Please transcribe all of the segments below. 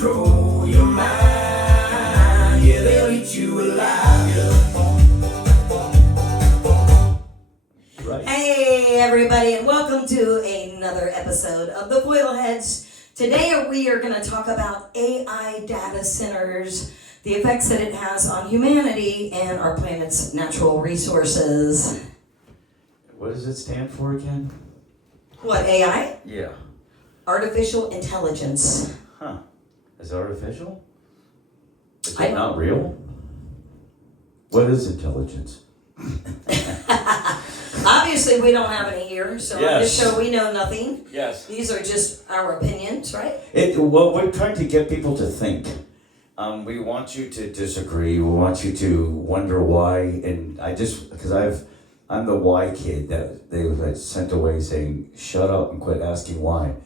control your mind. Yeah, they'll eat you alive. Right. Hey everybody, and welcome to another episode of the TheFoilHeads. Today we are going to talk about AI data centers, the effects that it has on humanity and our planet's natural resources. What does it stand for again? What, AI? Yeah. Artificial intelligence. Huh. Is it artificial? Is I it don't- not real? What is intelligence? Obviously we don't have any here, so on this Yes. show we know nothing. Yes. These are just our opinions, right? Well, we're trying to get people to think. We want you to disagree. We want you to wonder why. And because I'm the why kid that they had sent away saying, shut up and quit asking why.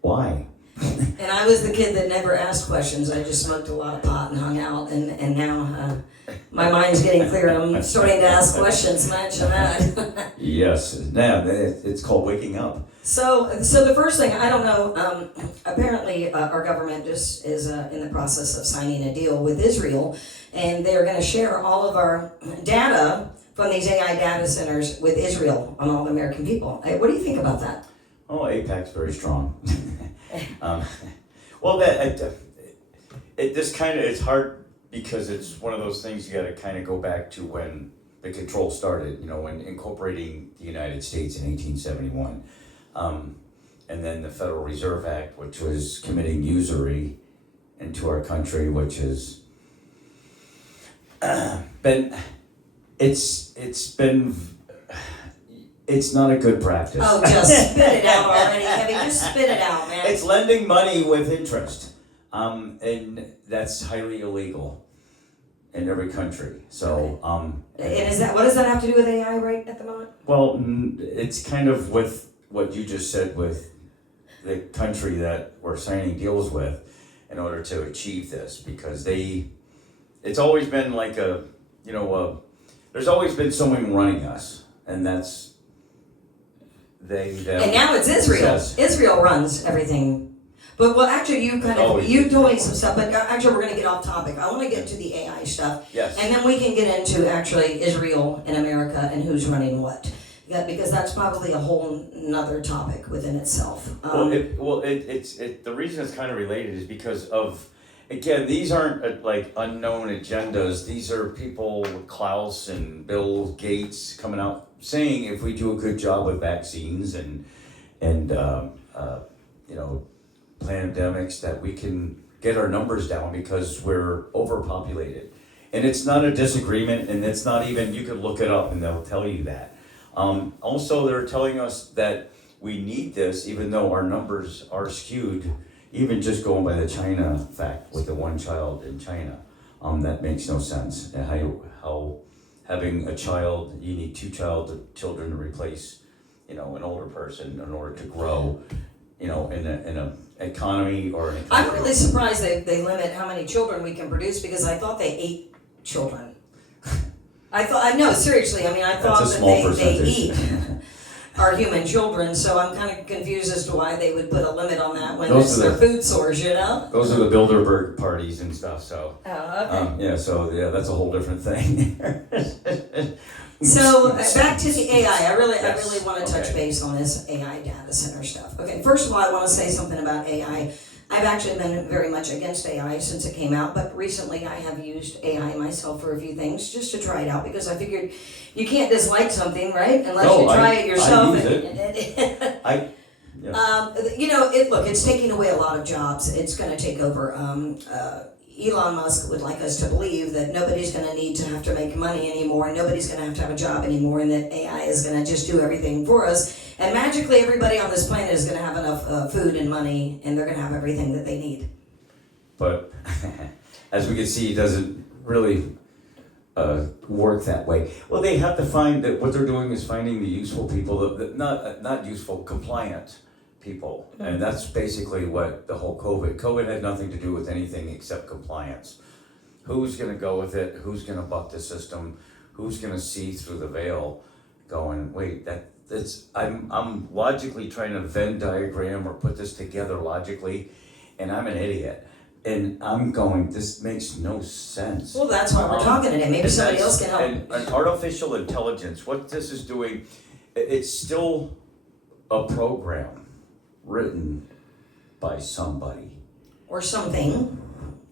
Why? And I was the kid that never asked questions. I just smoked a lot of pot and hung out, and now my mind's getting clear and I'm starting to ask questions. Imagine that. Yes. Now, it's called waking up. So the first thing, I don't know, apparently our government just is in the process of signing a deal with Israel, and they're going to share all of our data from these AI data centers with Israel on all the American people. Hey, what do you think about that? Oh, AIPAC's very strong. Well, it's hard because it's one of those things you got to kind of go back to when the control started, when incorporating the United States in 1871. And then the Federal Reserve Act, which was committing usury into our country, which has it's not a good practice. Oh, just spit it out already, Heavy. Just spit it out, man. It's lending money with interest, and that's highly illegal in every country. So, And what does that have to do with AI right at the moment? well, it's kind of with what you just said with the country that we're signing deals with in order to achieve this, because it's always been like there's always been someone running us, and that's And now it's Israel. Yes. Israel runs everything. But actually you told me some stuff, but actually we're going to get off topic. I want to get to the AI stuff. Yes. And then we can get into actually Israel and America and who's running what. Yeah, because that's probably a whole nother topic within itself. The reason it's kind of related is because of, again, these aren't like unknown agendas. These are people, Klaus and Bill Gates, coming out saying if we do a good job with vaccines and pandemics, that we can get our numbers down because we're overpopulated. And it's not a disagreement, and it's not even, you could look it up and they'll tell you that. Also, they're telling us that we need this, even though our numbers are skewed, even just going by the China fact with the one child in China. That makes no sense. How having a child, you need two children to replace, an older person in order to grow, in a economy or in a country. I'm really surprised they limit how many children we can produce, because I thought they ate children. No, seriously, I thought That's a small that they percentage. eat our human children, so I'm kind of confused as to why they would put a limit on that when Those it's are their food source, Those are the Bilderberg parties and stuff, so. Oh, okay. That's a whole different thing. So back to the AI. I really Yes. want to touch Okay. base on this AI data center stuff. Okay, first of all, I want to say something about AI. I've actually been very much against AI since it came out, but recently I have used AI myself for a few things just to try it out, because I figured you can't dislike something, right? Unless you try it yourself. I use it. It's taking away a lot of jobs. It's going to take over. Elon Musk would like us to believe that nobody's going to need to have to make money anymore, nobody's going to have a job anymore, and that AI is going to just do everything for us. And magically, everybody on this planet is going to have enough food and money, and they're going to have everything that they need. But as we can see, it doesn't really work that way. Well, they have to find that what they're doing is finding the useful people, not useful, compliant people. Mm-hmm. And that's basically what the whole COVID had nothing to do with anything except compliance. Who's going to go with it? Who's going to buck the system? Who's going to see through the veil going, wait, I'm logically trying to Venn diagram or put this together logically, and I'm an idiot. And I'm going, this makes no sense. Well, that's why we're talking today. Maybe And somebody that's- else can help. And artificial intelligence, what this is doing, it's still a program written by somebody. Or something.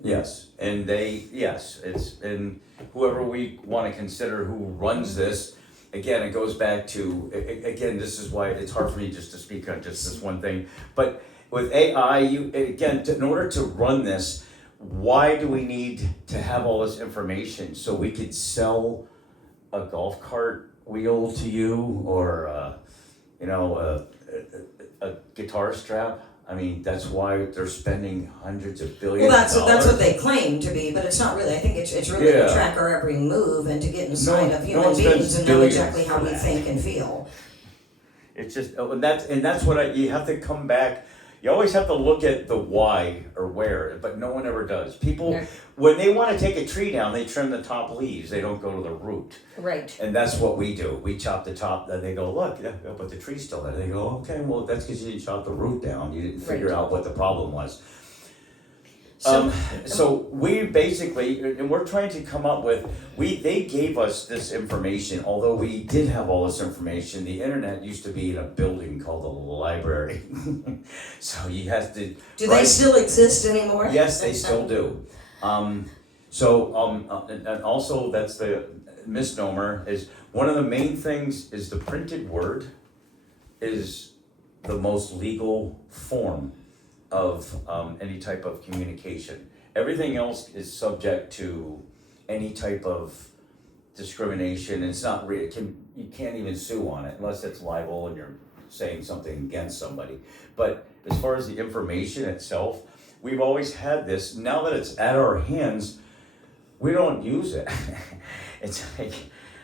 Yes, and and whoever we want to consider who runs this, again, it goes back to, again, this is why it's hard for me just to speak on just this one thing. But with AI, in order to run this, why do we need to have all this information? So we could sell a golf cart wheel to you, or a guitar strap? I mean, that's why they're spending hundreds of billions Well, of dollars. that's what they claim to be, but it's not really. I think it's really to track our every move and to get inside of human beings and know exactly how we think and feel. It's just, that's what you have to come back. You always have to look at the why or where, but no one ever does. People, when they want to take a tree down, they trim the top leaves. They don't go to the root. Right. And that's what we do. We chop the top, then they go, look, but the tree's still there. They go, okay, well, that's because you didn't chop the root down. You didn't figure out what the problem was. So we basically, and we're trying to come up with, they gave us this information, although we did have all this information. The internet used to be in a building called a library. So you have to. Do they still exist anymore? Yes, they still do. And also that's the misnomer, is one of the main things is the printed word is the most legal form of any type of communication. Everything else is subject to any type of discrimination. It's not real. You can't even sue on it unless it's libel and you're saying something against somebody. But as far as the information itself, we've always had this. Now that it's at our hands, we don't use it. It's like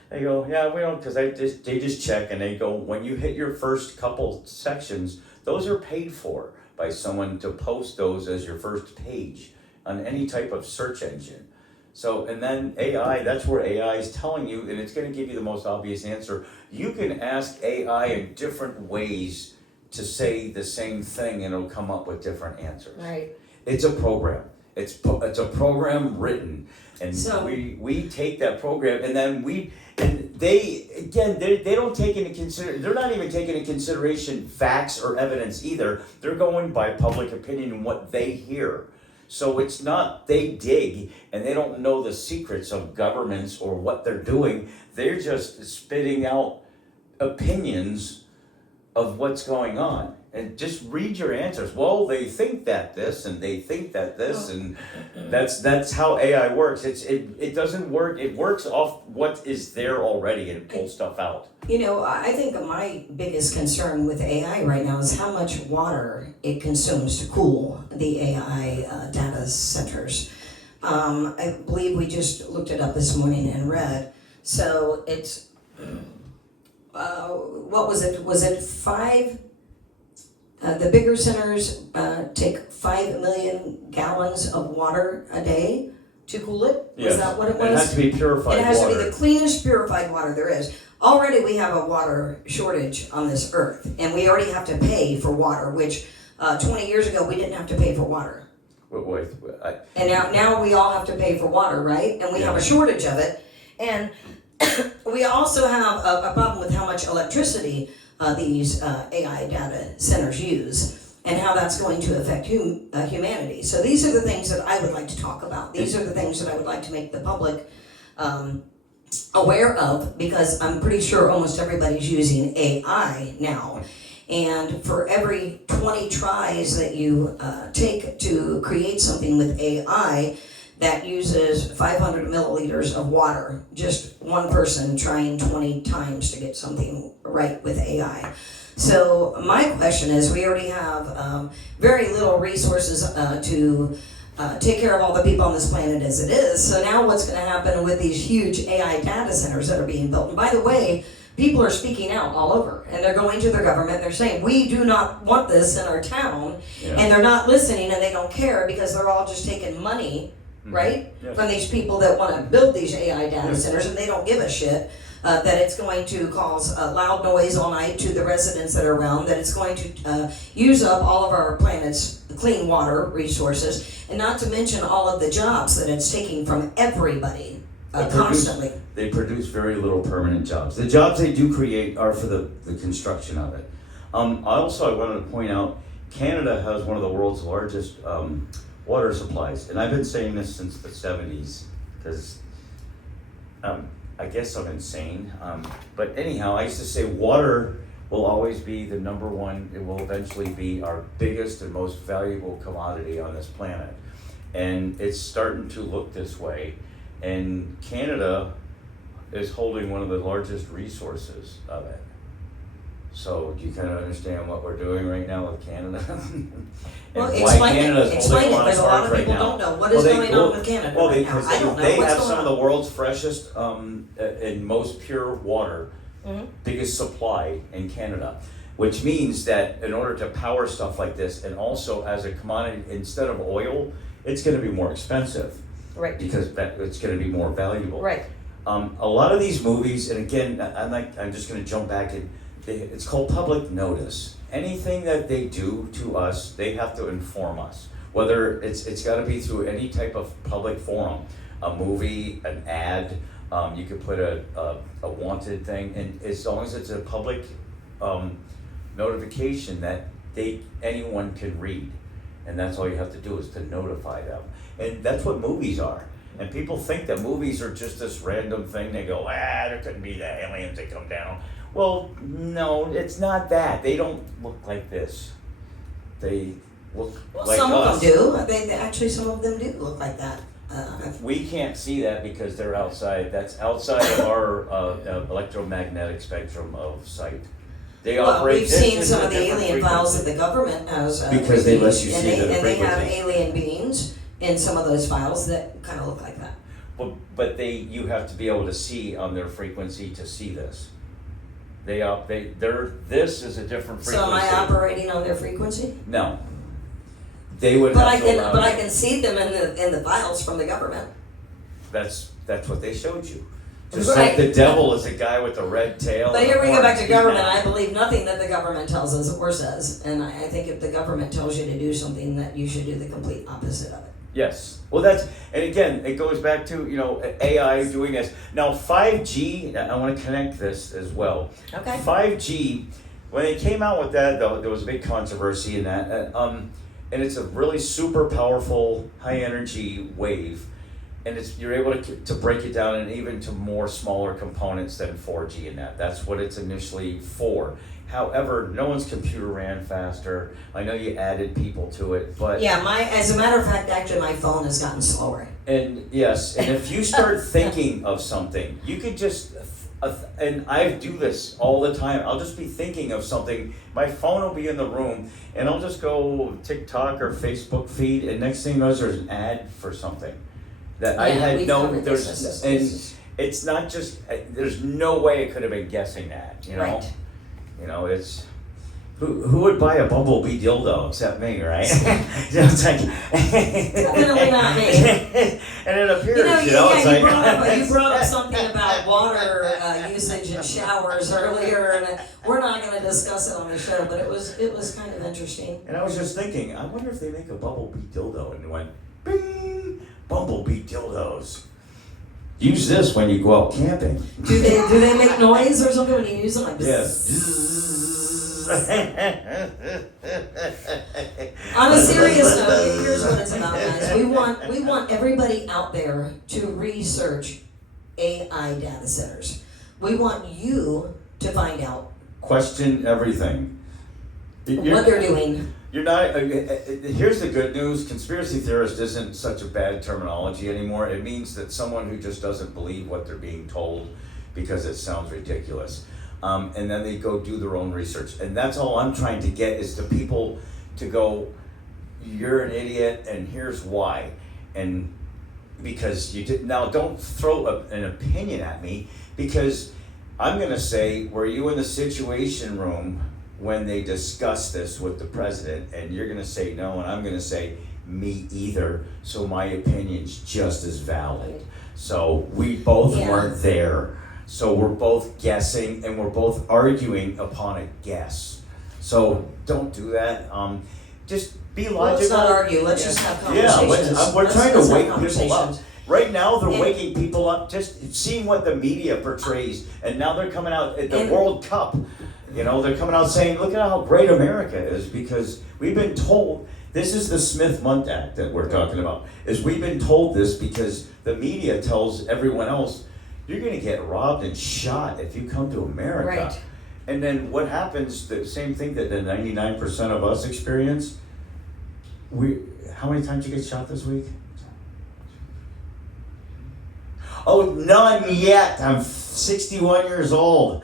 they go, yeah, we don't, because they just check and they go, when you hit your first couple sections, those are paid for by someone to post those as your first page on any type of search engine. So, and then AI, that's where AI is telling you, and it's going to give you the most obvious answer. You can ask AI in different ways to say the same thing and it'll come up with different answers. Right. It's a program. It's a program written, and so we take that program and then they don't take into consideration. They're not even taking into consideration facts or evidence either. They're going by public opinion and what they hear. So it's not they dig and they don't know the secrets of governments or what they're doing. They're just spitting out opinions of what's going on. And just read your answers. Well, they think that this, and they think that this, and that's how AI works. It doesn't work. It works off what is there already and pulls stuff out. You know, I think my biggest concern with AI right now is how much water it consumes to cool the AI data centers. I believe we just looked it up this morning and read. So it's what was it? Was it 5? The bigger centers take 5 million gallons of water a day to cool it. Yes. Is that what it was? It has to be purified water. It has to be the cleanest purified water there is. Already we have a water shortage on this earth, and we already have to pay for water, which 20 years ago we didn't have to pay for water. And now we all have to pay for water, right? And we have a shortage of it. And we also have a problem with how much electricity these AI data centers use and how that's going to affect humanity. So these are the things that I would like to talk about. These are the things that I would like to make the public aware of, because I'm pretty sure almost everybody's using AI now. And for every 20 tries that you take to create something with AI, that uses 500 milliliters of water. Just one person trying 20 times to get something right with AI. So my question is, we already have very little resources to take care of all the people on this planet as it is. So now what's going to happen with these huge AI data centers that are being built? And by the way, people are speaking out all over, and they're going to their government. They're saying, we do not want this in our town. Yeah. And they're not listening, and they don't care, because they're all just taking money, right? Yes. From these people that want to build these AI data centers, and they don't give a shit that it's going to cause loud noise all night to the residents that are around, that it's going to use up all of our planet's clean water resources, and not to mention all of the jobs that it's taking from everybody constantly. They produce very little permanent jobs. The jobs they do create are for the construction of it. I wanted to point out, Canada has one of the world's largest water supplies, and I've been saying this since the 70s, because I guess I'm insane. But anyhow, I used to say water will always be the number one, it will eventually be our biggest and most valuable commodity on this planet. And it's starting to look this way. And Canada is holding one of the largest resources of it. So do you kind of understand what we're doing right now with Canada? Well, Why Canada's explain it, holding because a lot of right people now. don't know what is going on with Canada Well, right now. because I don't know they what's have going some of on. the world's freshest and most pure water, biggest supply in Canada, which means that in order to power stuff like this, and also as a commodity, instead of oil, it's going to be more expensive. Right. Because it's going to be more valuable. Right. A lot of these movies, and again, I'm just going to jump back and it's called public notice. Anything that they do to us, they have to inform us. Whether it's got to be through any type of public forum, a movie, an ad. You could put a wanted thing, and as long as it's a public notification that anyone can read, and that's all you have to do is to notify them. And that's what movies are. And people think that movies are just this random thing. They go, there couldn't be the aliens that come down. Well, no, it's not that. They don't look like this. They look like some us. of them do. They actually, some of them do look like that. We can't see that because they're outside. That's outside of our electromagnetic spectrum of sight. They operate. We've seen this some is of a the different alien files that frequency. the government has Because they let released, you and see the and they have frequencies. alien beings in some of those files that kind of look like that. But you have to be able to see on their frequency to see this. This is a different frequency. So am I operating on their frequency? No. They would But have to allow I you. can see them in the files from the government. That's what they showed you. Just Right. like the devil is a guy with a red tail. But and here we go horns. back to He's government. not. I believe nothing that the government tells us or says. And I think if the government tells you to do something, that you should do the complete opposite of it. Yes. Well, and again, it goes back to, AI doing this. Now, 5G, I want to connect this as well. Okay. 5G, when they came out with that, though, there was a big controversy in that. And it's a really super powerful, high energy wave. And you're able to break it down and even to more smaller components than 4G in that. That's what it's initially for. However, no one's computer ran faster. I know you added people to it, but Yeah, as a matter of fact, actually my phone has gotten slower. and yes, and if you start thinking of something, you could just and I do this all the time. I'll just be thinking of something. My phone will be in the room, and I'll just go TikTok or Facebook feed, and next thing you know, there's an ad for something that I had we've no. covered There's this. and it's not just. There's no way I could have been guessing that. Right. It's. Who would buy a bumblebee dildo except me, right? It's like, Definitely not me. and it appears, You it's brought up something about water usage in showers earlier, and we're not going to discuss it on the show, but it was kind of interesting. And I was just thinking, I wonder if they make a bumblebee dildo, and it went, bing, bumblebee dildos. Use this when you go out camping. Do they make noise or something when you use them? Like Yes. On a serious note, here's what it's about, guys. We want everybody out there to research AI data centers. We want you to find out Question everything. what they're doing. You're not. Here's the good news: conspiracy theorist isn't such a bad terminology anymore. It means that someone who just doesn't believe what they're being told because it sounds ridiculous, and then they go do their own research. And that's all I'm trying to get is the people to go, "You're an idiot, and here's why." And because you did now, don't throw an opinion at me because I'm going to say, "Were you in the Situation Room when they discussed this with the president?" And you're going to say no, and I'm going to say me either. So my opinion's just as valid. So we both weren't there. So we're both guessing, and we're both arguing upon a guess. So don't do that. Just be logical. Well, let's not argue. Let's just have conversations. Yeah, we're Let's trying have to wake people up. conversations. Right now, they're And- waking people up, just seeing what the media portrays, and now they're coming out at the And- World Cup. You know, they're coming out saying, look at how great America is, because we've been told, this is the Smith-Mundt Act that we're talking about, is we've been told this because the media tells everyone else, you're going to get robbed and shot if you come to America. Right. And then what happens, the same thing that the 99% of us experience, how many times you get shot this week? Oh, none yet. I'm 61 years old.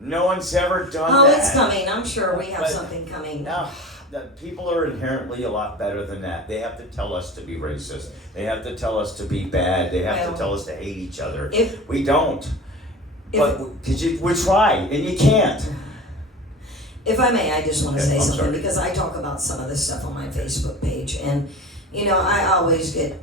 No one's ever done that. Oh, it's coming. I'm sure we have But something coming. Now, the people are inherently a lot better than that. They have to tell us to be racist. They have to tell us to be bad. They have to tell us to hate each other. We don't. But because we try, and you can't. If I may, I just want to say I'm something sorry. because I talk about some of this stuff on my Facebook page, and I always get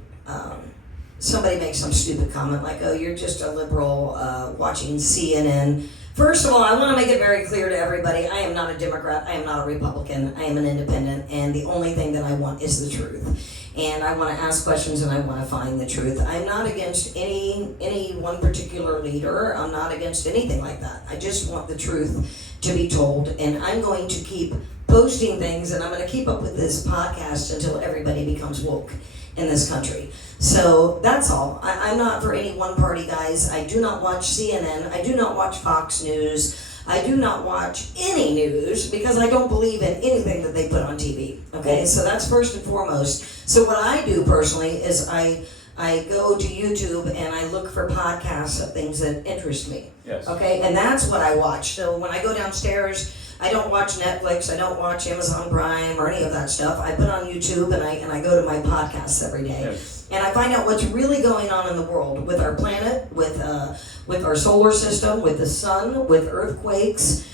somebody makes some stupid comment like, "Oh, you're just a liberal watching CNN." First of all, I want to make it very clear to everybody: I am not a Democrat. I am not a Republican. I am an independent, and the only thing that I want is the truth. And I want to ask questions, and I want to find the truth. I'm not against any one particular leader. I'm not against anything like that. I just want the truth to be told, and I'm going to keep posting things, and I'm going to keep up with this podcast until everybody becomes woke in this country. So that's all. I'm not for any one party, guys. I do not watch CNN. I do not watch Fox News. I do not watch any news because I don't believe in anything that they put on TV. Okay, so that's first and foremost. So what I do personally is I go to YouTube and I look for podcasts of things that interest me. Yes. Okay, and that's what I watch. So when I go downstairs, I don't watch Netflix, I don't watch Amazon Prime or any of that stuff. I put on YouTube and I go to my podcasts every day. Yes. And I find out what's really going on in the world with our planet, with our solar system, with the sun, with earthquakes,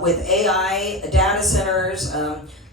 with AI, data centers,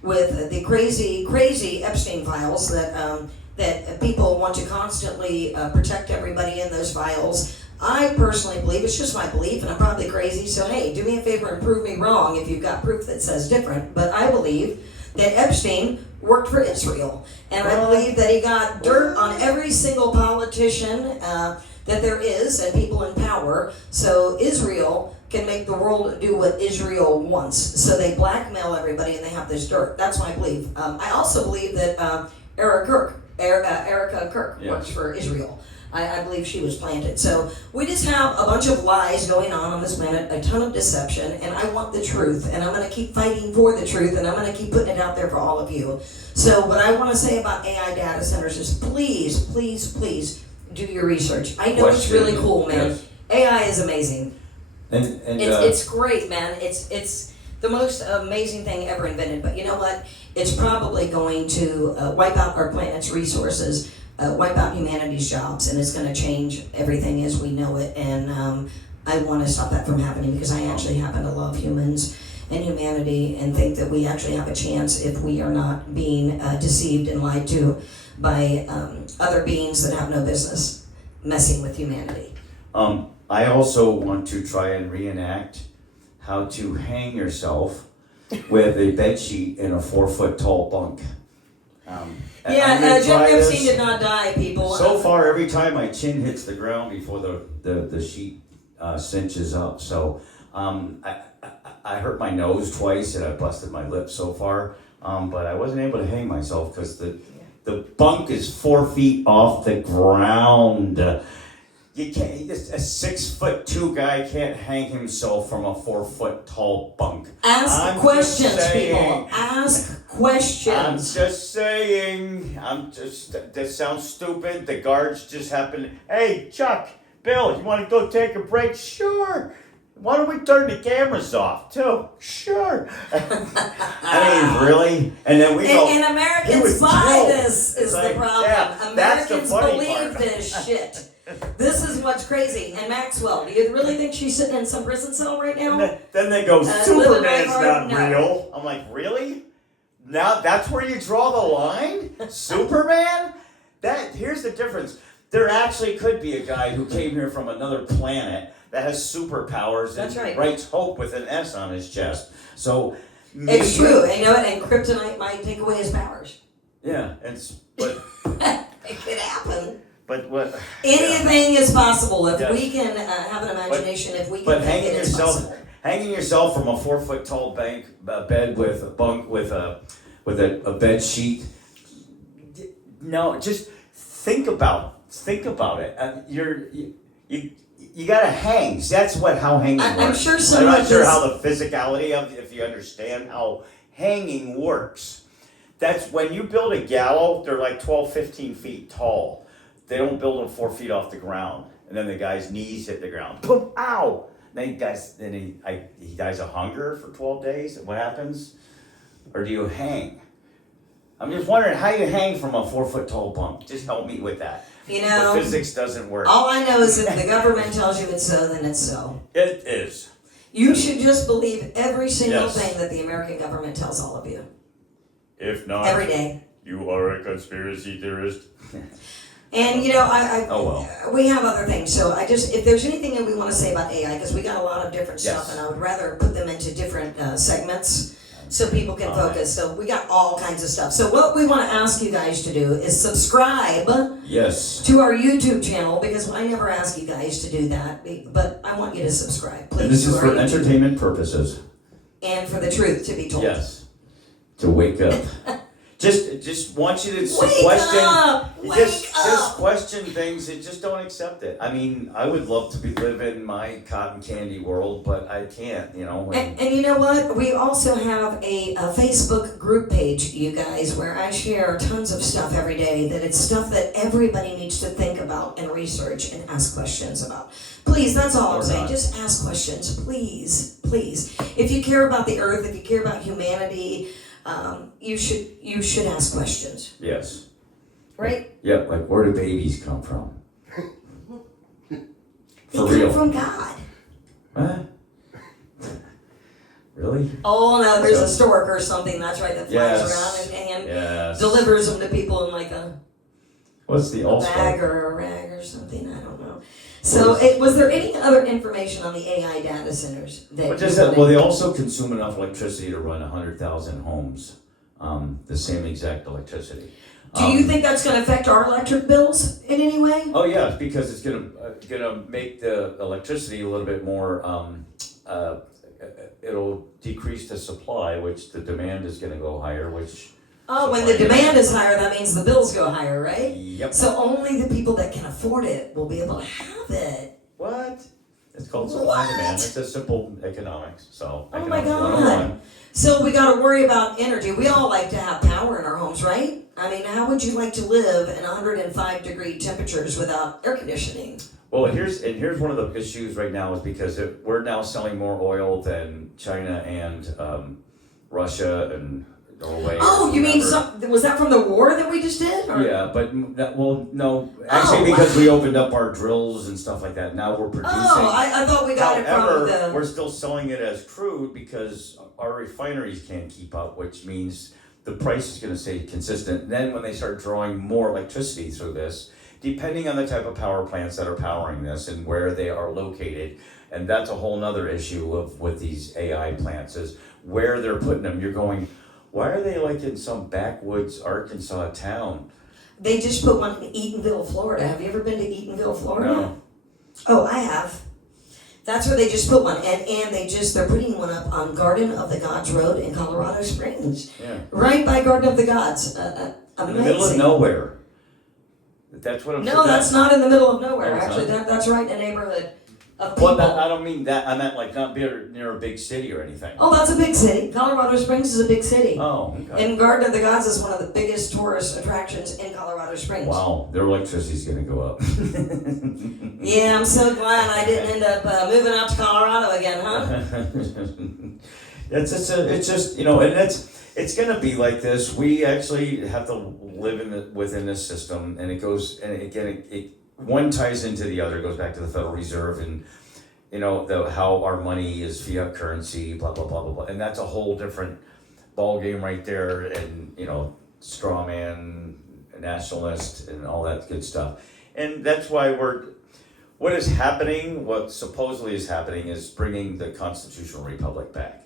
with the crazy Epstein files that people want to constantly protect everybody in those files. I personally believe, it's just my belief, and I'm probably crazy, so hey, do me a favor and prove me wrong if you've got proof that says different, but I believe that Epstein worked for Israel, and I believe that he got dirt on every single politician that there is and people in power, so Israel can make the world do what Israel wants. So they blackmail everybody and they have this dirt. That's my belief. I also believe that Erica Kirk works for Israel. I believe she was planted. So we just have a bunch of lies going on this planet, a ton of deception, and I want the truth. And I'm going to keep fighting for the truth, and I'm going to keep putting it out there for all of you. So what I want to say about AI data centers is please, please, please do your research. I know it's really cool, man. Yes. AI is amazing. And It's great, man. It's the most amazing thing ever invented. But you know what? It's probably going to wipe out our planet's resources. Wipe out humanity's jobs, and it's going to change everything as we know it. And I want to stop that from happening because I actually happen to love humans and humanity and think that we actually have a chance if we are not being deceived and lied to by other beings that have no business messing with humanity. I also want to try and reenact how to hang yourself with a bed sheet in a 4-foot tall bunk. Jeff Epstein did not die, people. So far, every time my chin hits the ground before the sheet cinches up. So I hurt my nose twice and I busted my lip so far. But I wasn't able to hang myself because the bunk is 4 feet off the ground. You can't. A 6'2" guy can't hang himself from a 4-foot tall bunk. Ask questions, people. Ask questions. I'm just saying. That sounds stupid. The guards just happen. Hey, Chuck, Bill, you want to go take a break? Sure. Why don't we turn the cameras off too? Sure. I mean, really? And then we go. And Americans buy this is the problem. Yeah, that's the Americans funny believe part. this shit. This is what's crazy. And Maxwell, do you really think she's sitting in some prison cell right now? Then they go, living Superman's my heart? not real. I'm like, really? Now that's where you draw the line? Superman? Here's the difference. There actually could be a guy who came here from another planet that has superpowers and That's right. writes hope with an S on his chest. So It's true. And you know what? And kryptonite might take away his powers. Yeah, but It could happen. but what? Anything is possible if Yes. we can have an imagination. If we can But think it is possible. hanging yourself from a 4-foot tall bed with a bunk with a bed sheet. No, just think about it. You gotta hang. That's how hanging works. I'm sure I'm someone not sure is- how the physicality of if you understand how hanging works. That's when you build a gallows, they're like 12, 15 feet tall. They don't build them 4 feet off the ground. And then the guy's knees hit the ground. Boom, ow! Then he dies of hunger for 12 days. What happens? Or do you hang? I'm just wondering how you hang from a 4-foot tall bunk. Just help me with that. You know, the physics doesn't work. all I know is if the government tells you it's so, then it's so. It is. You should just believe every single Yes. thing that the American government tells all of you. If not, Every day. you are a conspiracy theorist. And you know, Oh, well. we have other things. So if there's anything that we want to say about AI, because we got a lot of different stuff, Yes. and I would rather put them into different segments so people can All right. focus. So we got all kinds of stuff. So what we want to ask you guys to do is subscribe Yes. to our YouTube channel, because I never ask you guys to do that, but I want you to subscribe, please. And this to is our for YouTube. entertainment purposes. And for the truth to be told. Yes. To wake up. Just want you to Wake question. up! Just Wake up! question things and just don't accept it. I mean, I would love to live in my cotton candy world, but I can't. You know. And you know what? We also have a Facebook group page, you guys, where I share tons of stuff every day. That it's stuff that everybody needs to think about and research and ask questions about. Please, that's all I'm Or saying. not. Just ask questions, please, please. If you care about the earth, if you care about humanity, you should ask questions, Yes. right? Yep. Like, where do babies come from? They For come real. from God. Huh? Really? Oh no, there's a So- stork or something. That's right. That flies Yes. around and Yes. delivers them to people in like a What's the bag allspark? or a rag or something. I don't know. So, was there any other information on the AI data centers that? But just you that, well, wanted- they also consume enough electricity to run 100,000 homes. The same exact electricity. Do you think that's going to affect our electric bills in any way? Oh yeah, because it's gonna make the electricity a little bit more. It'll decrease the supply, which the demand is gonna go higher. Which Oh, when the demand is higher, that means the bills go higher, right? Yep. So only the people that can afford it will be able to have it. What? It's called supply and demand. What? It's a simple economics. So. Oh my economics God. 101. So we got to worry about energy. We all like to have power in our homes, right? I mean, how would you like to live in 105-degree temperatures without air conditioning? Well, here's one of the issues right now is because we're now selling more oil than China and Russia and Norway. Oh, you mean whatever. was that from the war that we just did? Or? Yeah, but no. Actually, because we opened up our drills and stuff like that. Now we're producing. Oh, I thought we got However, it from we're the. still selling it as crude because our refineries can't keep up, which means the price is going to stay consistent. Then when they start drawing more electricity through this, depending on the type of power plants that are powering this and where they are located, and that's a whole nother issue of with these AI plants is where they're putting them. You're going, why are they like in some backwoods Arkansas town? They just put one in Eatonville, Florida. Have you ever been to Eatonville, Florida? No. Oh, I have. That's where they just put one, and they're putting one up on Garden of the Gods Road in Colorado Springs, Yeah. right by Garden of the Gods. In Amazing. the middle of nowhere. That's what I'm saying. No, that's not in the middle of nowhere. Oh, it's Actually, not? that's right in a neighborhood of people. Well, I don't mean that. I meant like not near a big city or anything. Oh, that's a big city. Colorado Springs is a big city. Oh, okay. And Garden of the Gods is one of the biggest tourist attractions in Colorado Springs. Wow, their electricity's gonna go up. Yeah, I'm so glad I didn't end up moving out to Colorado again, huh? It's just and it's gonna be like this. We actually have to live within this system, and it goes and again it one ties into the other. It goes back to the Federal Reserve and how our money is fiat currency, blah blah blah blah blah, and that's a whole different ball game right there. And straw man, nationalist, and all that good stuff. And that's why what supposedly is happening is bringing the constitutional republic back.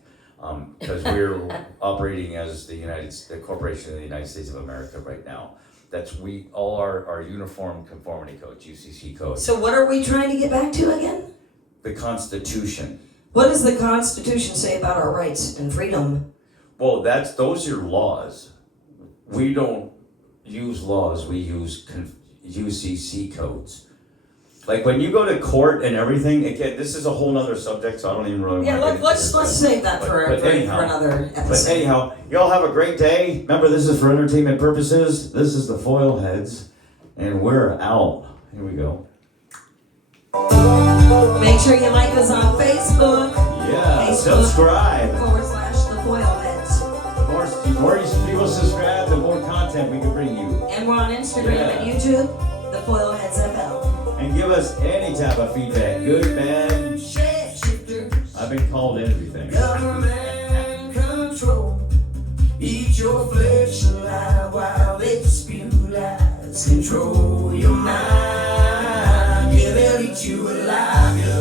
Because we're operating as the corporation of the United States of America right now. That's all our uniform conformity codes, UCC codes. So what are we trying to get back to again? The Constitution. What does the Constitution say about our rights and freedom? Well, those are laws. We don't use laws, we use UCC codes. Like when you go to court and everything, again, this is a whole nother subject, so I don't even really Yeah, want to get into let's this. save that for another episode. But anyhow, y'all have a great day. Remember, this is for entertainment purposes. This is the Foil Heads, and we're out. Here we go. Make sure you like us on Facebook. Yeah, Facebook subscribe. /TheFoilHeads. The more people subscribe, the more content we can bring you. And we're on Instagram and YouTube, TheFoilHeadsFl. And give us any type of feedback, good, bad. I've been called everything. Government control. Eat your flesh alive while they spew lies. Control your mind. Yeah, they'll eat you alive.